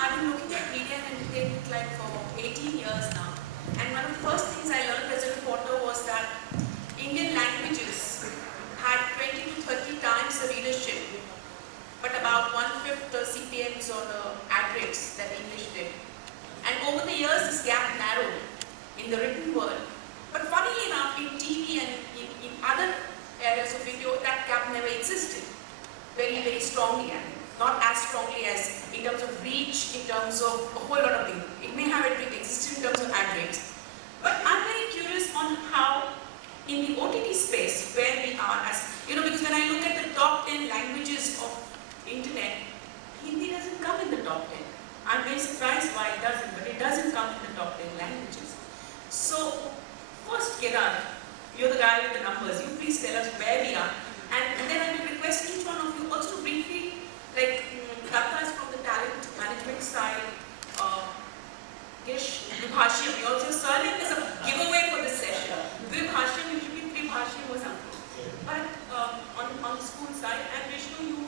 I've been looking at media and entertainment like for 18 years now. And one of the first things I learned as a reporter was that Indian languages had 20 to 30 times the readership, but about 1/5 the CPMs or the ad rates that English did. And over the years, this gap narrowed in the written world. But funnily enough, in TV and in other areas of video, that gap never existed very, very strongly. I mean, not as strongly as in terms of reach, in terms of a whole lot of things. It may have existed in terms of ad rates. But I'm very curious on how, in the OTT space, where we are, as you know, because when I look at the top 10 languages of internet, Hindi doesn't come in the top 10. I'm very surprised why it doesn't, but it doesn't come in the top 10 languages. So, first, Kedar, you're the guy with the numbers. You please tell us where we are. And then I will request each one of you also to briefly, like Datta is from the talent management side, Girish Dwibhashyam, your surname is a giveaway for this session. Dwibhashyam, you should be Dwibhashyam or something. But on the school side, and Vishnu, you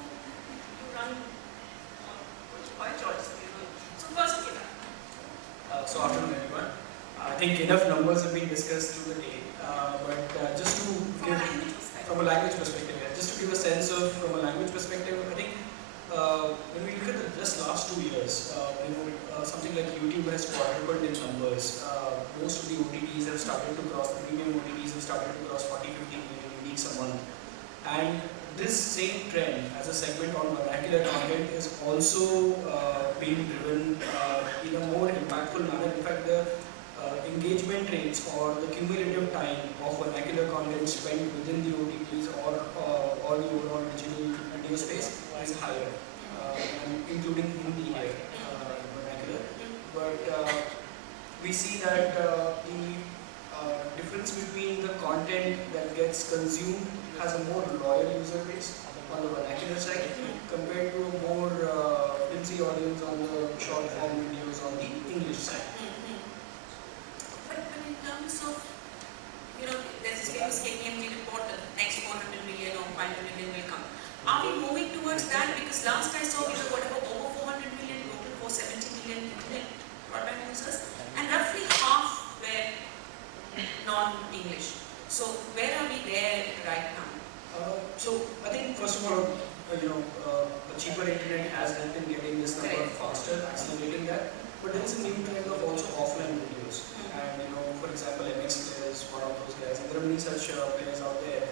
run by choice. So first, Kedar. So afternoon, everyone. I think enough numbers have been discussed through the day, but just to give, from a language perspective, just to give a sense of from a language perspective, I think when we look at the just last 2 years, something like YouTube has quadrupled in numbers. Most of the OTTs have started to cross, the premium OTTs have started to cross 40-50 million uniques a month. And this same trend as a segment on vernacular content is also being driven in a more impactful manner. In fact, the engagement rates or the cumulative time of vernacular content spent within the OTTs or the overall digital video space is higher, including Hindi here, vernacular. But we see that the difference between the content that gets consumed has a more loyal user base on the vernacular side compared to a more flimsy audience on the short form videos on the English side. But in terms of, there's this famous KPMG report that next 400 million or 500 million will come. Are we moving towards that? Because last I saw we were over 400 million total, 470 million internet broadband users, and roughly half were non-English. So where are we there right now? So I think first of all, a cheaper internet has helped in getting this number faster, accelerating that. But there is a new trend of also offline videos. And for example, MXplayer is one of those guys. And there are many such players out there.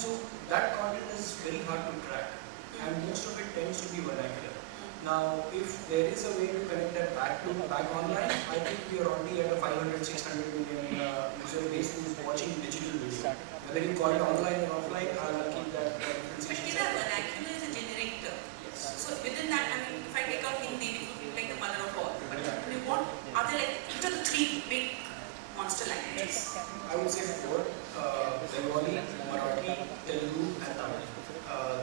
So that content is very hard to track. And most of it tends to be vernacular. Now, if there is a way to connect that back online, I think we are already at a 500-600 million user base who is watching digital video. Whether you call it online or offline, I'll keep that differentiation. But vernacular is a generator. Yes. So within that, I mean, if I take out Hindi, it would be like the mother of all. But what are there which are the three big monster languages? I would say 4. Bengali, Marathi, Telugu and Tamil.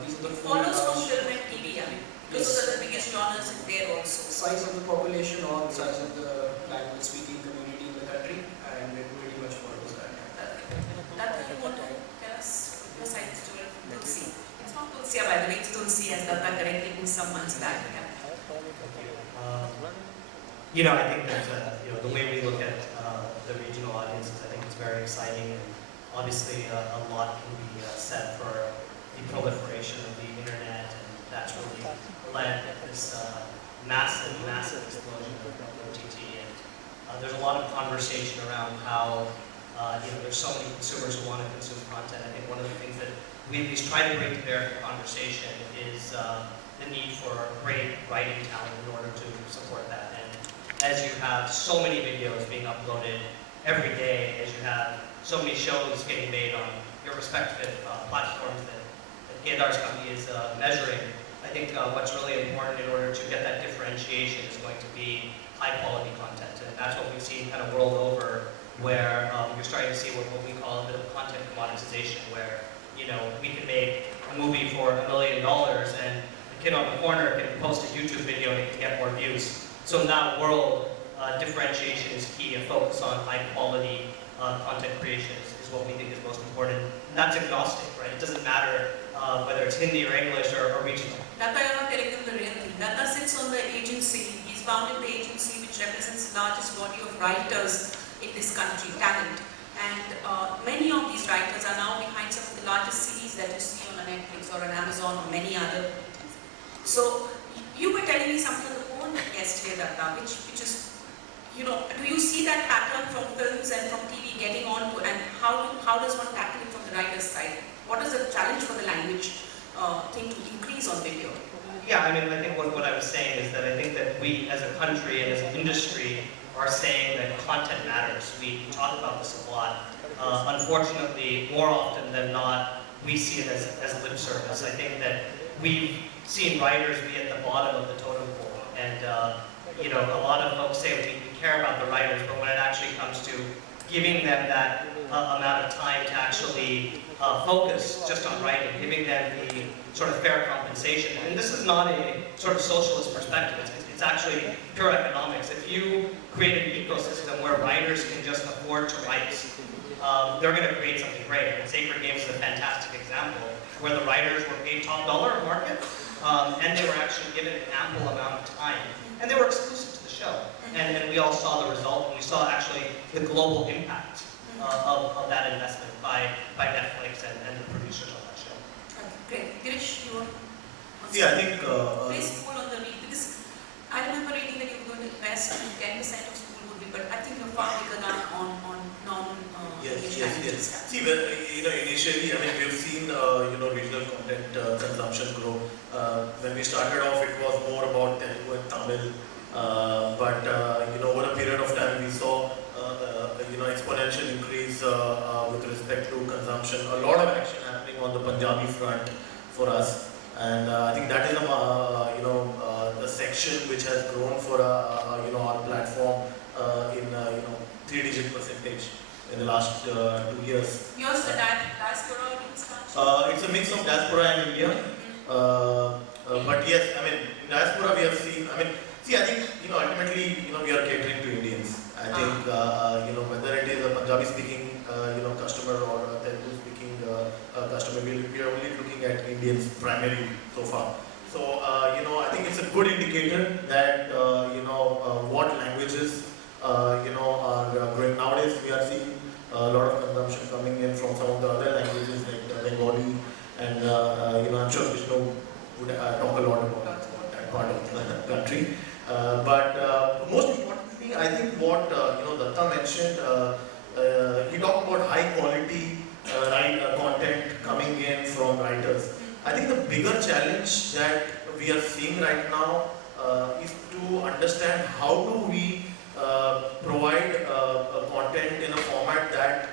These are the 4. Follows from film and TV, I mean. Those are the biggest genres in there also. Size of the population or size of the language speaking community in the country, and it pretty much follows that. Datta, you want to tell us besides Tulsi? It's not Tulsi, by the way, it's Tulsi, as Datta corrected me some months back. I think that the way we look at the regional audiences, I think it's very exciting, and obviously a lot can be said for the proliferation of the internet, and that's really led this massive explosion of OTT. And there's a lot of conversation around how there's so many consumers who want to consume content. I think one of the things that we at least try to bring to bear for conversation is the need for great writing talent in order to support that. And as you have so many videos being uploaded every day, as you have so many shows getting made on your respective platforms that Kedar's company is measuring, I think what's really important in order to get that differentiation is going to be high quality content. And that's what we've seen kind of world over, where you're starting to see what we call a bit of content commoditization, where we can make a movie for $1 million and the kid on the corner can post a YouTube video and it can get more views. So in that world, differentiation is key. A focus on high quality content creation is what we think is most important. And that's agnostic, right? It doesn't matter whether it's Hindi or English or regional. Datta, you're not telling them the real thing. Datta sits on the agency. founded the agency which represents the largest body of writers in this country, talent. And many of these writers are now behind some of the largest series that you see on Netflix or on Amazon or many other. So you were telling me something on the phone yesterday, Datta, which is, you know, do you see that pattern from films and from TV getting on to, and how does one tackle it from the writer's side? What is the challenge for the language thing to increase on video? Yeah, I mean, I think what I was saying is that I think that we as a country and as an industry are saying that content matters. We talk about this a lot. Unfortunately, more often than not, we see it as lip service. I think that we've seen writers be at the bottom of the totem pole. And, you know, a lot of folks say we care about the writers, but when it actually comes to giving them that amount of time to actually focus just on writing, giving them the sort of fair compensation. And this is not a sort of socialist perspective. It's actually pure economics. If you create an ecosystem where writers can just afford to write, they're going to create something great. And Sacred Games is a fantastic example where the writers were paid top dollar market, and they were actually given an ample amount of time, and they were exclusive to the show. And we all saw the result, and we saw actually the global impact of that investment by Netflix and the producers on that show. Great. Girish, you want? Yeah, I think. Please pull on the read, because I remember reading that you were going to invest 10% of school would be, but I think you're far bigger than on non-English languages. See, when, initially, I mean, we've seen, regional content consumption grow. When we started off, it was more about Telugu and Tamil. But over a period of time, we saw exponential increase with respect to consumption. A lot of action happening on the Punjabi front for us, and I think that is the section which has grown for our platform in 3-digit percentage in the last 2 years. Yours the diaspora audience? It's a mix of diaspora and India. But yes, I mean, in diaspora we have seen, I think, ultimately, we are catering to Indians. I think, whether it is a Punjabi-speaking, customer or a Telugu-speaking customer, we are only looking at Indians primarily so far. So, I think it's a good indicator that, what languages, are growing. Nowadays, we are seeing a lot of consumption coming in from some of the other languages like Bengali, and, I'm sure Vishnu would talk a lot about that part of the country. But most importantly, I think what Datta mentioned, he talked about high quality content coming in from writers. I think the bigger challenge that we are seeing right now is to understand how do we provide content in a format that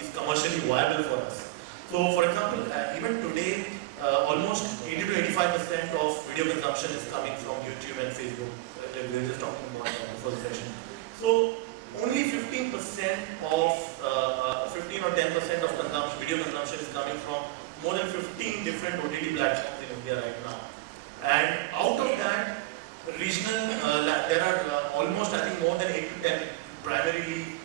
is commercially viable for us. So, for example, even today, almost 80 to 85% of video consumption is coming from YouTube and Facebook. We were just talking about that before the session. So only 15% of 15 or 10% of video consumption is coming from more than 15 different OTT platforms in India right now. And out of that, regional, there are almost, I think, more than 8 to 10 primary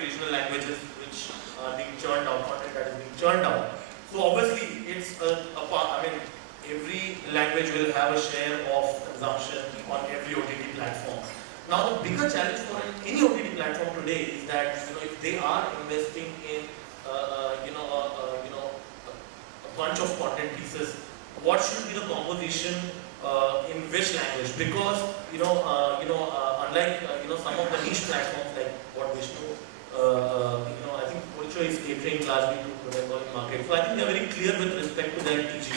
regional languages which are being churned out, content that is being churned out. So obviously, it's every language will have a share of consumption on every OTT platform. Now, the bigger challenge for any OTT platform today is that if they are investing in a bunch of content pieces, what should be the composition in which language? Because unlike some of the niche platforms like what Vishnu, I think also is catering largely to the Bengali market. So I think they are very clear with respect to their TG.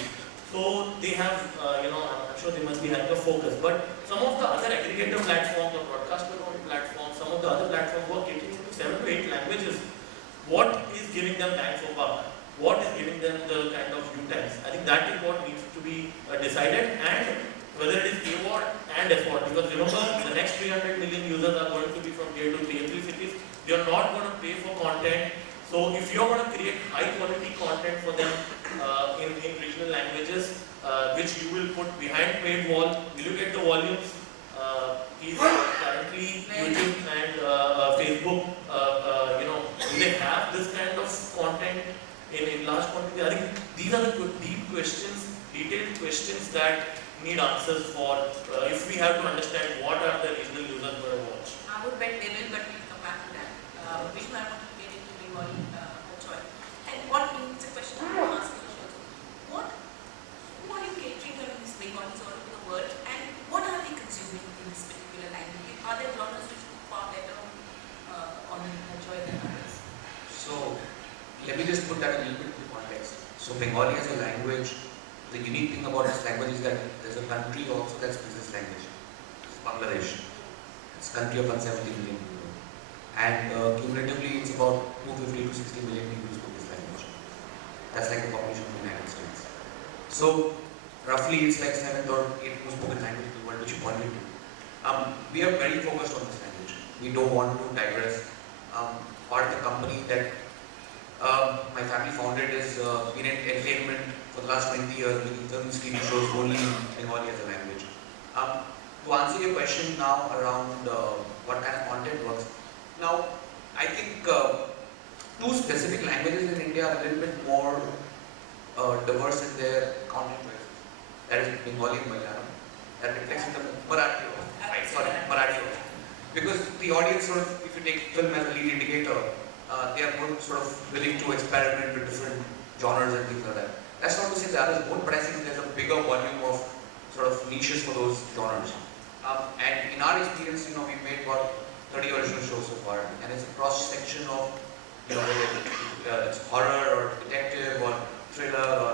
So they have, I'm sure they must be having a focus. But some of the other aggregator platforms or broadcaster-owned platforms, some of the other platforms who are catering to 7 to 8 languages, what is giving them bang for buck? What is giving them the kind of view times? I think that is what needs to be decided, and whether it is AWOD and FOD. Because remember, the next 300 million users are going to be from tier 2, tier 3 cities. They are not going to pay for content. So if you are going to create high quality content for them in regional languages, which you will put behind paid wall, will you get the volumes? Is currently YouTube and Facebook, do they have this kind of content in large quantity? I think these are the deep questions, detailed questions that need answers for, if we have to understand what are the regional users going to watch. I would bet they will, but we'll come back to that. Vishnu, I want to get into Bengali choice. And what it's a question I want to ask you also. Who are you catering to in these Bengalis all over the world, and what are they consuming in this particular language? Are there genres which do far better on choice than others? So, let me just put that a little bit into context. So, Bengali as a language, the unique thing about this language is that there's a country also that's business language. It's Bangladesh. It's a country of 170 million people. And cumulatively, it's about 250 to 60 million people who speak this language. That's like the population of the United States. So, roughly, it's like 7th or 8th most spoken language in the world, which you pointed to. We are very focused on this language. We don't want to digress. Part of the company that my family founded is been in entertainment for the last 20 years, making films, TV shows only in Bengali as a language. To answer your question now around what kind of content works, now I think two specific languages in India are a little bit more diverse in their content choices. That is Bengali and Malayalam. That reflects in the Marathi also, right? Sorry, Marathi also. Because the audience sort of, if you take film as a lead indicator, they are more sort of willing to experiment with different genres and things like that. That's not to say the others won't, but I think there's a bigger volume of sort of niches for those genres. And in our experience, we've made about 30 original shows so far, and it's a cross section of, whether it's horror or detective or thriller or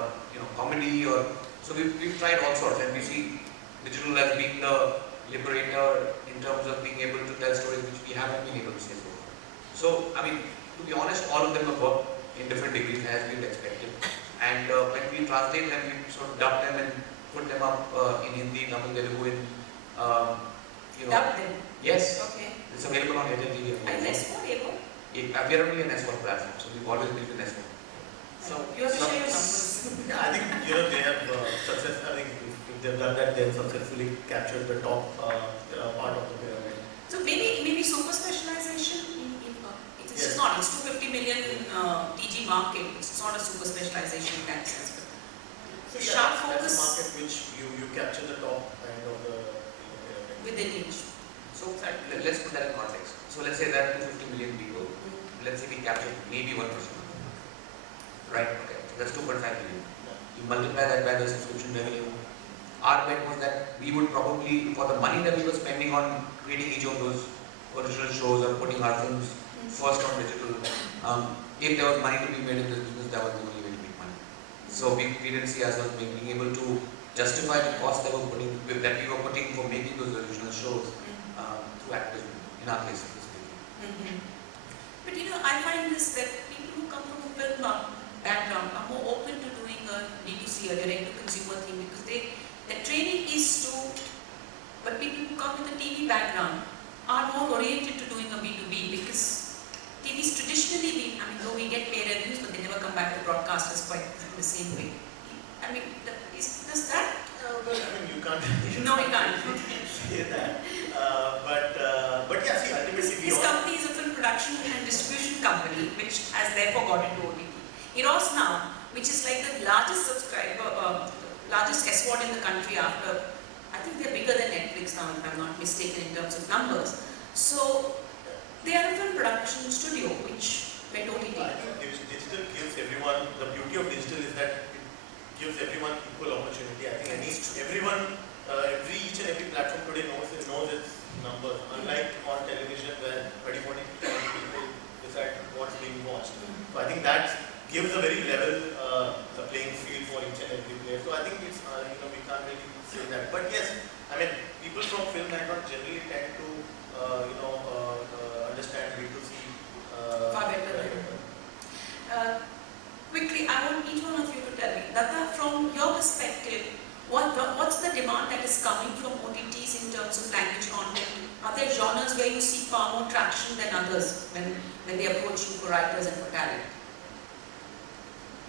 comedy, or so we've tried all sorts, and we see digital as being the liberator in terms of being able to tell stories which we haven't been able to say so far. So, I mean, to be honest, all of them have worked in different degrees as we've expected. And when we translate them, we sort of dub them and put them up in Hindi, Tamil, Telugu, in Dub them? Yes. Okay. It's available on Airtel TV. And S4 able? We are only an S4 platform, so we've always been an S4. So you have to share your numbers. Yeah, I think they have success. I think if they've done that, they've successfully captured the top part of the pyramid. So maybe super specialization in it's Yes. just not. It's 250 million TG market. It's not a super specialization in that sense. So Sharp that's focus a market which you capture the top kind of the pyramid. within each. So let's put that in context. So let's say there are 250 million people. Let's say we capture maybe 1%. Right? Okay. So that's 2.5 million. You multiply that by the subscription revenue. Our bet was that we would probably, for the money that we were spending on creating each of those original shows or putting our films first on digital, if there was money to be made in this business, that was the only way to make money. So we didn't see ourselves being able to justify the cost that we were putting for making those original shows through advertisement, in our case specifically. But I find this that people who come from a film background are more open to doing a D2C, a direct-to-consumer thing, because their training is to, but people who come with a TV background are more oriented to doing a B2B, because TV's traditionally been, though we get paid reviews, but they never come back to broadcasters quite in the same way. Does that? Well, you can't. No, we can't. Say that. But yeah, see, ultimately This company is a film production and distribution company, which has therefore got into OTT. Eros now, which is like the largest largest SWOT in the country after, I think they're bigger than Netflix now, if I'm not mistaken in terms of numbers. So they are a film production studio which went OTT. I think digital gives everyone, the beauty of digital is that it gives everyone equal opportunity. I think each and every platform today knows its numbers. Unlike on television where 30-40 people decide what's being watched. So I think that gives a very level playing field for each and every player. So I think it's we can't really say that. But yes, people from film background generally tend to understand B2C Far better. Quickly, I want each one of you to tell me, Datta, from your perspective, what's the demand that is coming from OTTs in terms of language content? Are there genres where you see far more traction than others when they approach you for writers and for talent?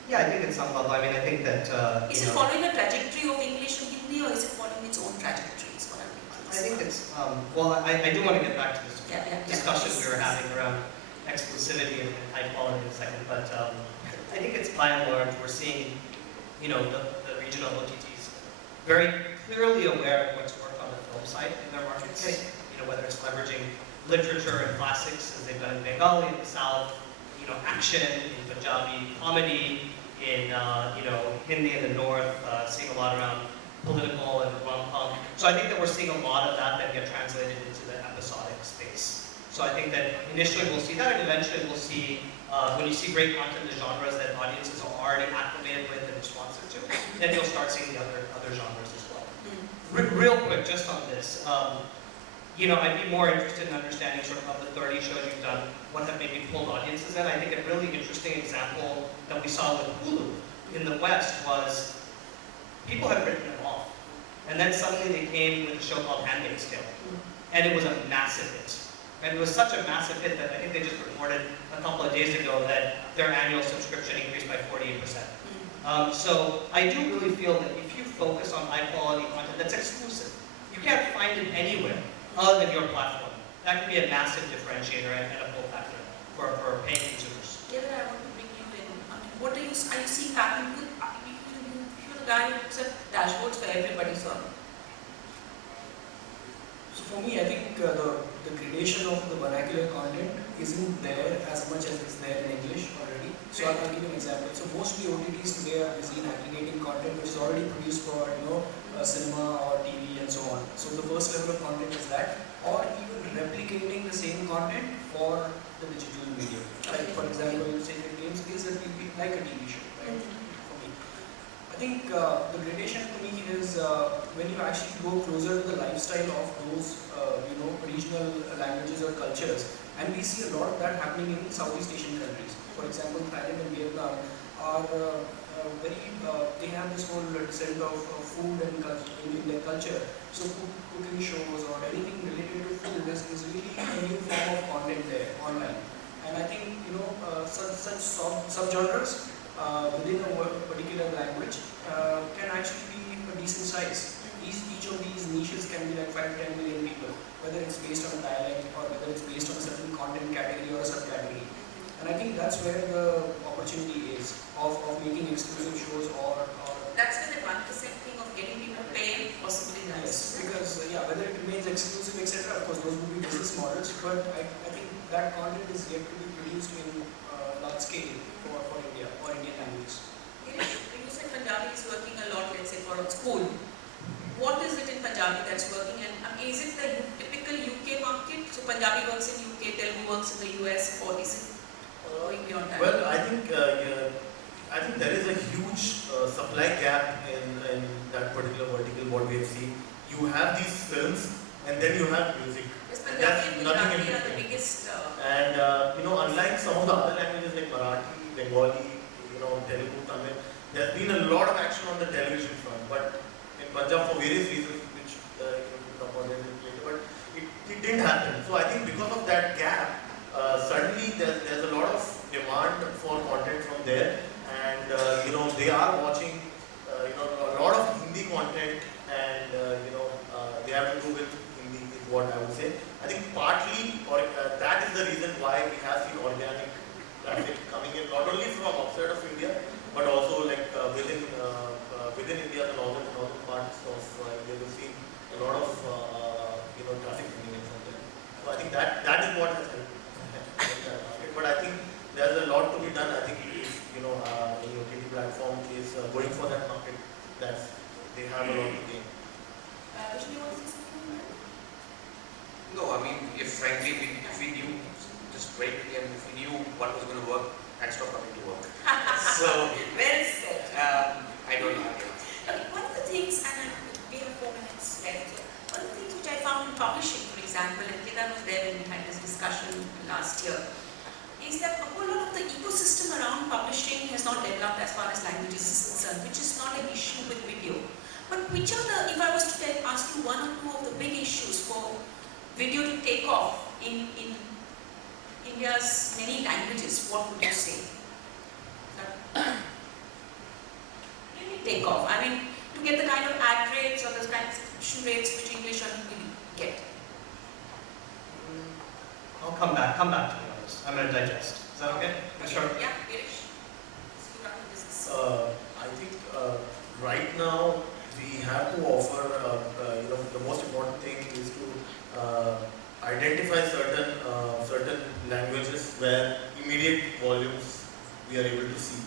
Yeah, I think it's some level. I think that is it following a trajectory of English and Hindi, or is it following its own trajectory? Is what I think it's I do want to get back to this discussion we were having around exclusivity and high quality in a second, but I think it's by and large we're seeing the regional OTTs very clearly aware of what's worked on the film side in their markets. Whether it's leveraging literature and classics, as they've done in Bengali in the South, action in Punjabi, comedy in Hindi in the North, seeing a lot around political and rom-com. So I think that we're seeing a lot of that get translated into the episodic space. So I think that initially we'll see that, and eventually we'll see, when you see great content in genres that audiences are already acclimated with and responsive to, then you'll start seeing the other genres as well. Real quick, just on this, I'd be more interested in understanding sort of the 30 shows you've done, what have maybe pulled audiences in. I think a really interesting example that we saw with Hulu in the West was people had written them off. And then suddenly they came with a show called Handmaid's Tale. And it was a massive hit. And it was such a massive hit that I think they just reported a couple of days ago that their annual subscription increased by 48%. So I do really feel that if you focus on high quality content that's exclusive, you can't find it anywhere other than your platform. That could be a massive differentiator and a pull factor for paying consumers. Kedar, I want to bring you in. What are you seeing happen? You're the guy who puts up dashboards for everybody, so. So for me, I think the gradation of the vernacular content isn't there as much as it's there in English already. So I'll give you an example. So mostly OTTs today are busy in aggregating content which is already produced for cinema or TV and so on. So the first level of content is that, or even replicating the same content for the digital medium. Like for example, Sacred Games is like a TV show, right? For me, I think the gradation to me is when you actually go closer to the lifestyle of those regional languages or cultures, and we see a lot of that happening in Southeast Asian countries. For example, Thailand and Vietnam are they have this whole descent of food and in their culture. So cooking shows or anything related to food is really a new form of content there online. And I think such subgenres within a particular language can actually be a decent size. Each of these niches can be like 5 to 10 million people, whether it's based on a dialect or whether it's based on a certain content category or a subcategory. And I think that's where the opportunity is of making exclusive shows or that's where the 1% thing of getting people paid possibly does. Yes, because whether it remains exclusive, etc., of course, those would be business models, but I think that content is yet to be produced in large scale for India or Indian languages. You said Punjabi is working a lot, let's say, for a school. What is it in Punjabi that's working? And is it the typical UK market? So Punjabi works in UK, Telugu works in the US, or is it going beyond that? Well, I think there is a huge supply gap in that particular vertical. What we have seen, you have these films, and then you have music. Yes, Punjabi and Gujarati are the biggest. And unlike some of the other languages like Marathi, Bengali, Telugu Tamil, there has been a lot of action on the television front. But in Punjab, for various reasons, which we'll talk about later, but it didn't happen. So I think because of that gap, suddenly there's a lot of demand for content from there, and they are watching a lot of Hindi content, and they have to do with Hindi is what I would say. I think partly that is the reason why we have seen organic traffic coming in, not only from outside of India, but also like within India, the northern parts of India, we've seen a lot of traffic coming in from there. So I think that is what has helped. But I think there's a lot to be done. I think if the OTT platform is going for that market, they have a lot to gain. Vishnu, what is this? No, I mean, if frankly we knew just break and if we knew what was going to work, I'd stop coming to work. So Well said. I don't know. Okay, one of the things, and we have 4 minutes left. One of the things which I found in publishing, for example, and Kedar was there when we had this discussion last year, is that a whole lot of the ecosystem around publishing has not developed as far as languages is concerned, which is not an issue with video. But which are if I was to ask you one or two of the big issues for video to take off in India's many languages, what would you say? Really take off. I mean, to get the kind of ad rates or the kind of subscription rates which English are really get. I'll come back to me on this. I'm going to digest. Is that okay? Sure. Yeah, Girish. You run the business. I think right now, we have to offer, the most important thing is to identify certain languages where immediate volumes we are able to see.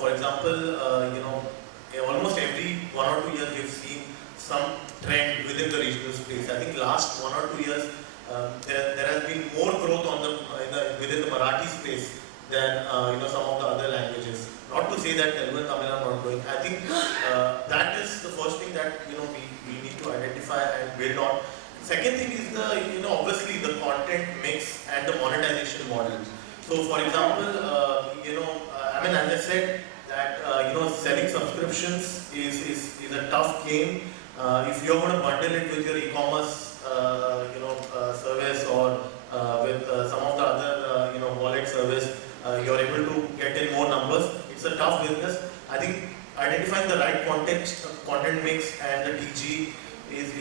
For example, almost every 1 or 2 years we've seen some trend within the regional space. I think last 1 or 2 years there has been more growth within the Marathi space than some of the other languages. Not to say that Telugu and Tamil are not growing. I think that is the first thing that we need to identify and build on. Second thing is obviously the content mix and the monetization model. So for example, as I said that selling subscriptions is a tough game. If you're going to bundle it with your e-commerce service or with some of the other wallet service, you're able to get in more numbers. It's a tough business. I think identifying the right content mix and the TG is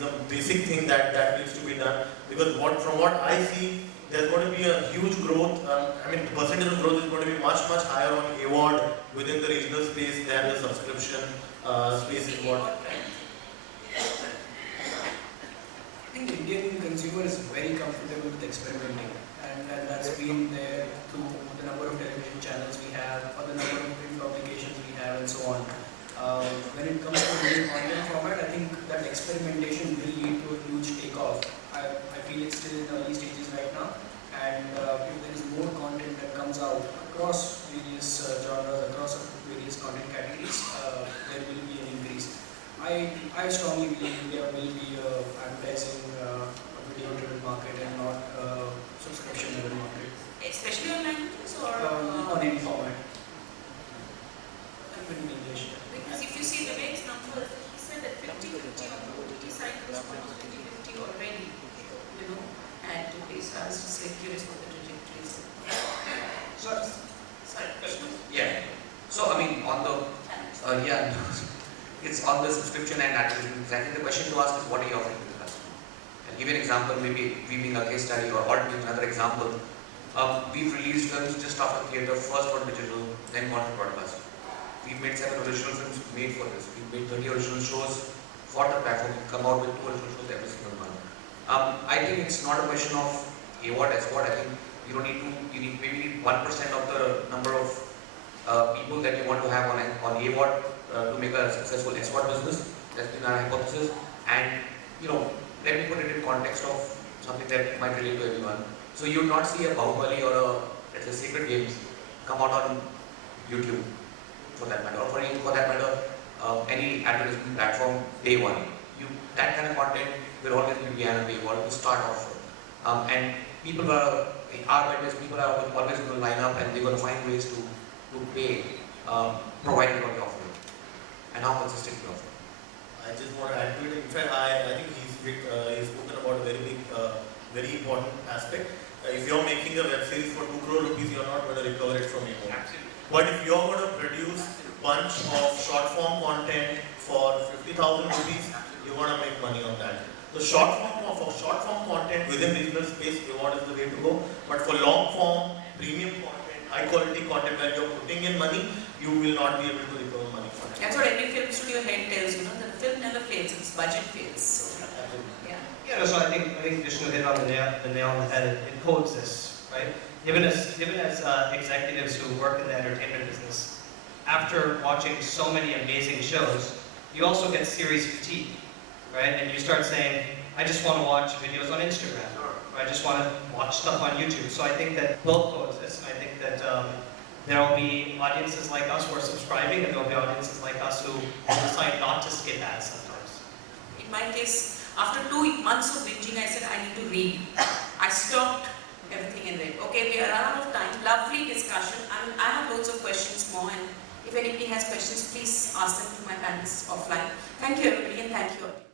the basic thing that needs to be done. Because from what I see, there's going to be a huge growth. The percentage of growth is going to be much higher on award within the regional space than the subscription space is what. I think the Indian consumer is very comfortable with experimenting, and that's been there through the number of television channels we have, or the number of print publications we have, and so on. When it comes to Indian content format, I think that experimentation will lead to a huge takeoff. I feel it's still in early stages right now, and if there is more content that comes out across various genres, across various content categories, there will be an increase. I strongly believe India will be advertising a video-driven market and not subscription-driven market. Especially on languages or on any format. Even in English. Because if you see Vivek's numbers, he said that 50-50 on the OTT side was almost 50-50 already, and so I was just like curious what the trajectory is. Sorry. Sorry. Yeah. So on the it's on the subscription and advertisement. I think the question to ask is what are you offering to the customer? I'll give you an example, maybe we being a case study or another example. We've released films just after theatre, first for digital, then gone to broadcast. We've made 7 original films made for this. We've made 30 original shows for the platform. We've come out with 2 original shows every single month. I think it's not a question of what as what. I think you need maybe 1% of the number of people that you want to have on AWOD to make a successful SWOT business. That's been our hypothesis. And let me put it in context of something that might relate to everyone. So you would not see a Bahubali or let's say Sacred Games come out on YouTube for that matter, or for that matter any advertisement platform day one. That kind of content will always be behind a paywall to start off with. And people are always going to line up and they're going to find ways to pay provided what you offer and how consistent you offer. I just want to add to it. In fact, I think he's spoken about a very big, very important aspect. If you're making a web series for 2 crore rupees, you're not going to recover it from anyone. Absolutely. But if you're going to produce a bunch of short form content for 50,000 rupees, you're going to make money on that. So short form content within regional space, AWOD is the way to go. But for long form, premium content, high quality content where you're putting in money, you will not be able to recover money from it. That's what every film studio head tells the film never fails, its budget fails. So, yeah. So I think Vishnu hit on the nail on the head. It coexists, right? Even as executives who work in the entertainment business, after watching so many amazing shows, you also get series fatigue, right? And you start saying, I just want to watch videos on Instagram, or I just want to watch stuff on YouTube. So I think that both coexist, and I think that there will be audiences like us who are subscribing, and there will be audiences like us who decide not to skip ads sometimes. In my case, after 2 months of binging, I said I need to read. I stopped everything and read. Okay, we are out of time. Lovely discussion. I have loads of questions more, and if anybody has questions, please ask them to my panelists offline. Thank you everybody, and thank you all.